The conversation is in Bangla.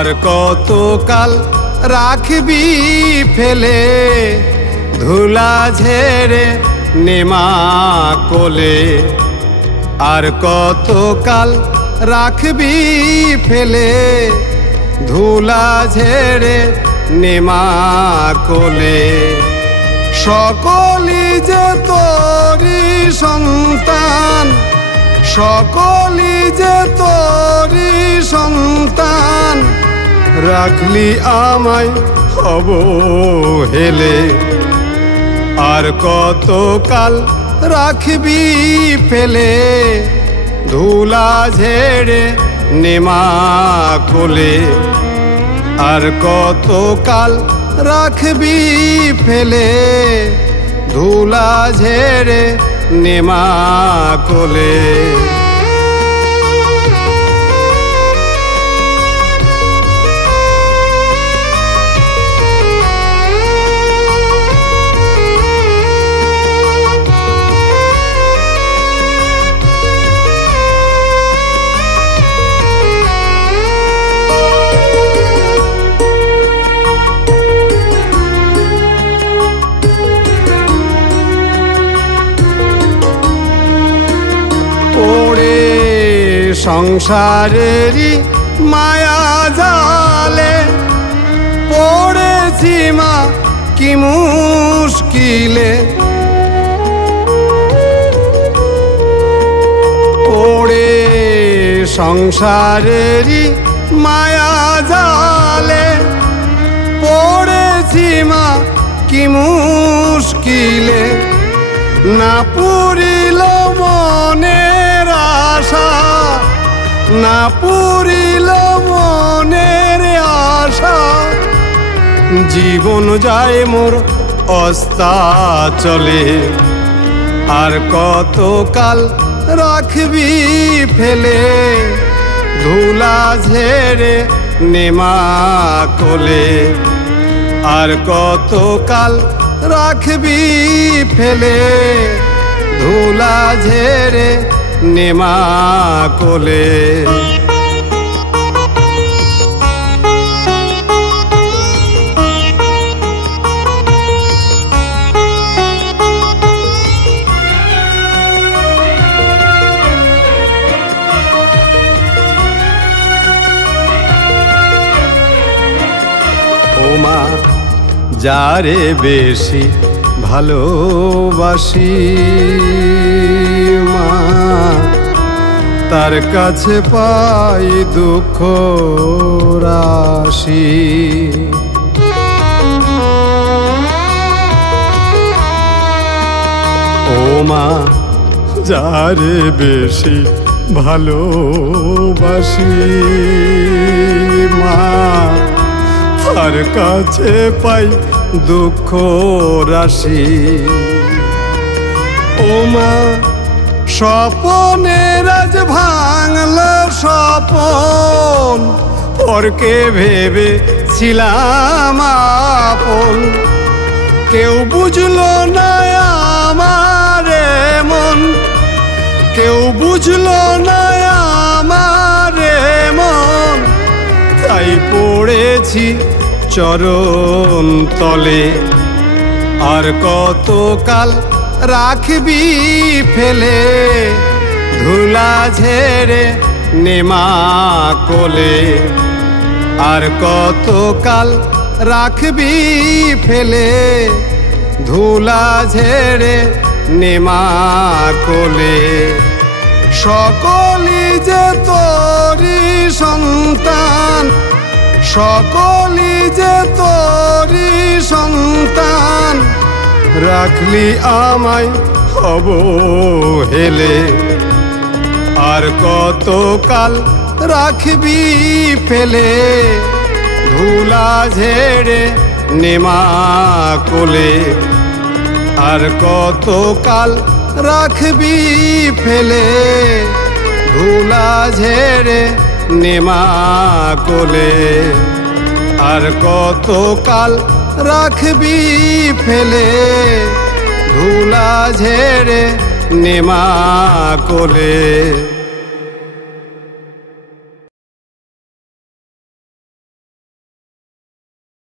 আর কতকাল রাখবি ফেলে ধুলা ঝেড়ে নেমা কোলে। আর কতকাল রাখবি ফেলে ধুলা ঝেড়ে নেমা কোলে। সকলি যে তোরি সন্তান, সকলি যে তোরি সন্তান, রাখলি আমায় অবহেলে। আর কতকাল রাখবি ফেলে ধুলা ঝেড়ে নেমা কোলে। আর কতকাল রাখবি ফেলে ধুলা ঝেড়ে নেমা কোলে। সংসারেরই মায়া জালে পড়েছি মা কি মুশকিলে। পড়ে সংসারেরই মায়া জালে পড়েছি মা কি মুশকিলে। না পুরিল মনের আশা, না পুরিল মনের আশা, জীবন যায় মোর অস্তাচলে। আর কতকাল রাখবি ফেলে ধুলা ঝেড়ে নেমা কোলে। আর কতকাল রাখবি ফেলে ধুলা ঝেড়ে নেমা কোলে। ও মা যারে বেশি ভালোবাসি মা, তার কাছে পাই দুঃখ রাশি। ও মা যারে বেশি ভালোবাসি মা, তার কাছে পাই দুঃখ রাশি। ও মা স্বপনের আজ ভাঙল স্বপন, পরকে ভেবেছিলাম আপন। কেউ বুঝলো না আমার মন, কেউ বুঝলো না আমার মন, তাই পড়েছি চরণ তলে। আর কতকাল রাখবি ফেলে ধুলা ঝেড়ে নেমা কোলে। আর কতকাল রাখবি ফেলে ধুলা ঝেড়ে নেমা কোলে। সকলি যে তোরি সন্তান, সকলি যে তোরি সন্তান, রাখলি আমায় অবহেলে। আর কতকাল রাখবি ফেলে ধুলা ঝেড়ে নেমা কোলে। আর কতকাল রাখবি ফেলে ধুলা ঝেড়ে নেমা কোলে। আর কতকাল রাখবি ফেলে ধুলা ঝেড়ে নেমা কোলে।